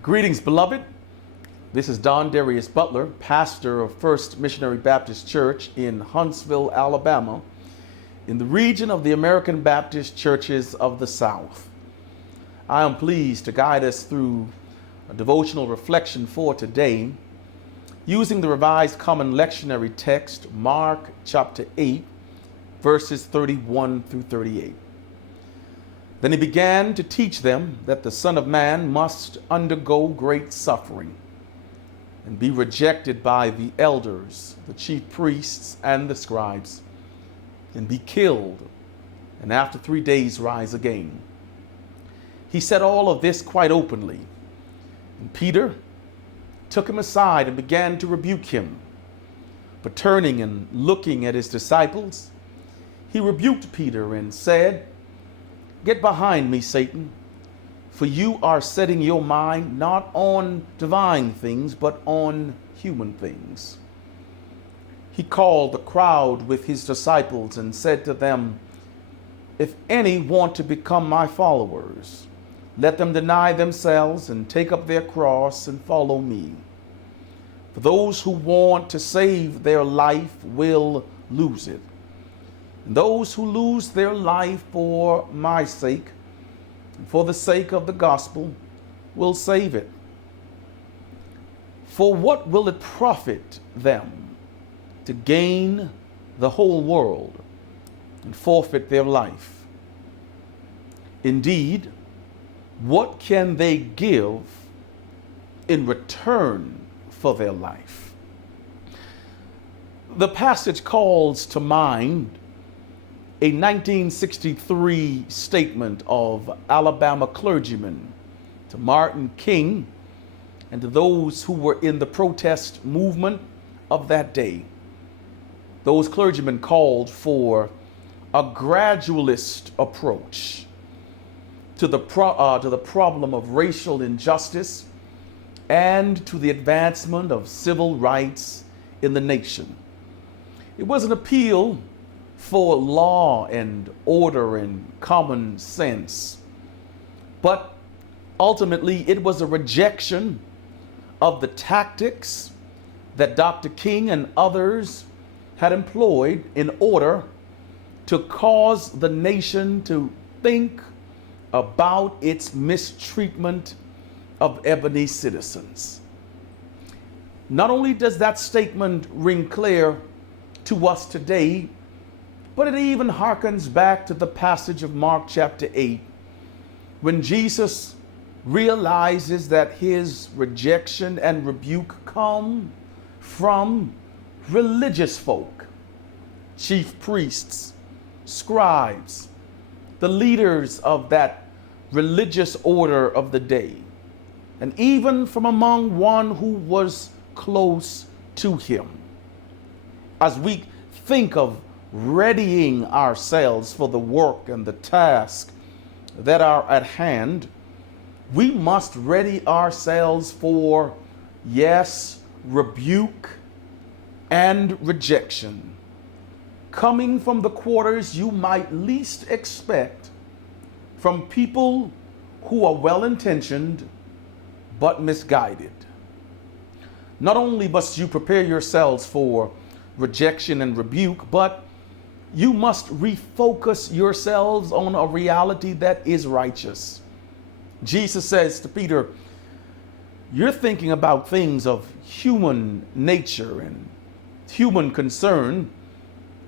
Greetings, beloved. This is Don Darius Butler, pastor of First Missionary Baptist Church in Huntsville, Alabama, in the region of the American Baptist Churches of the South. I am pleased to guide us through a devotional reflection for today using the Revised Common Lectionary text, Mark chapter 8, verses 31 through 38. Then he began to teach them that the Son of Man must undergo great suffering and be rejected by the elders, the chief priests, and the scribes, and be killed, and after 3 days rise again. He said all of this quite openly. And Peter took him aside and began to rebuke him. But turning and looking at his disciples, he rebuked Peter and said, "Get behind me, Satan, for you are setting your mind not on divine things, but on human things." He called the crowd with his disciples and said to them, "If any want to become my followers, let them deny themselves and take up their cross and follow me. For those who want to save their life will lose it. And those who lose their life for my sake, and for the sake of the gospel, will save it. For what will it profit them to gain the whole world and forfeit their life? Indeed, what can they give in return for their life?" The passage calls to mind a 1963 statement of Alabama clergyman to Martin King and to those who were in the protest movement of that day. Those clergymen called for a gradualist approach to the problem of racial injustice and to the advancement of civil rights in the nation. It was an appeal for law and order and common sense. But ultimately, it was a rejection of the tactics that Dr. King and others had employed in order to cause the nation to think about its mistreatment of ebony citizens. Not only does that statement ring clear to us today, but it even harkens back to the passage of Mark chapter 8, when Jesus realizes that his rejection and rebuke come from religious folk, chief priests, scribes, the leaders of that religious order of the day, and even from among one who was close to him. As we think of readying ourselves for the work and the task that are at hand, we must ready ourselves for, yes, rebuke and rejection, coming from the quarters you might least expect, from people who are well-intentioned but misguided. Not only must you prepare yourselves for rejection and rebuke, but you must refocus yourselves on a reality that is righteous. Jesus says to Peter, "You're thinking about things of human nature and human concern,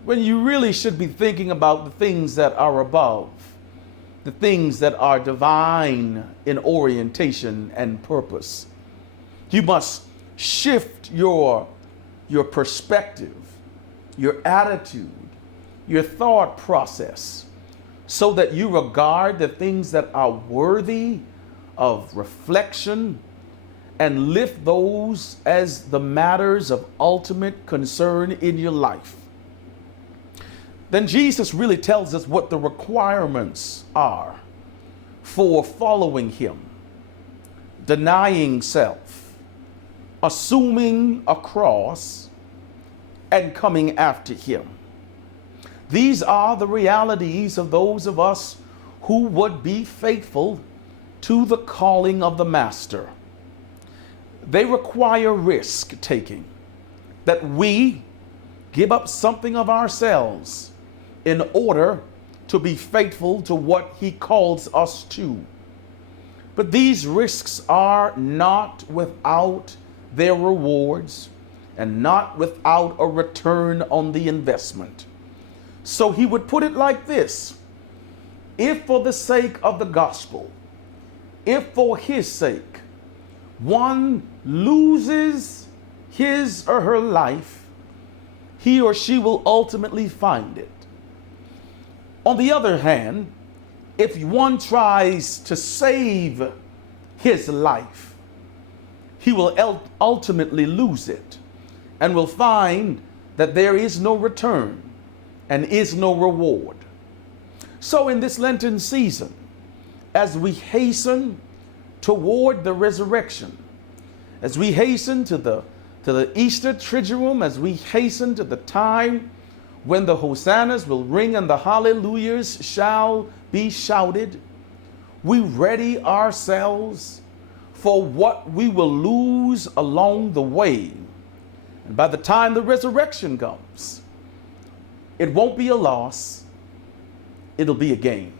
when you really should be thinking about the things that are above, the things that are divine in orientation and purpose." You must shift your perspective, your attitude, your thought process, so that you regard the things that are worthy of reflection and lift those as the matters of ultimate concern in your life. Then Jesus really tells us what the requirements are for following him: denying self, assuming a cross, and coming after him. These are the realities of those of us who would be faithful to the calling of the Master. they require risk taking, that we give up something of ourselves in order to be faithful to what he calls us to. But these risks are not without their rewards and not without a return on the investment. So he would put it like this: if for the sake of the gospel, if for his sake, one loses his or her life, he or she will ultimately find it. On the other hand, if one tries to save his life, he will ultimately lose it and will find that there is no return and is no reward. So in this Lenten season, as we hasten toward the resurrection, as we hasten to the Easter Triduum, as we hasten to the time when the hosannas will ring and the hallelujahs shall be shouted, we ready ourselves for what we will lose along the way. And by the time the resurrection comes, it won't be a loss, it'll be a gain.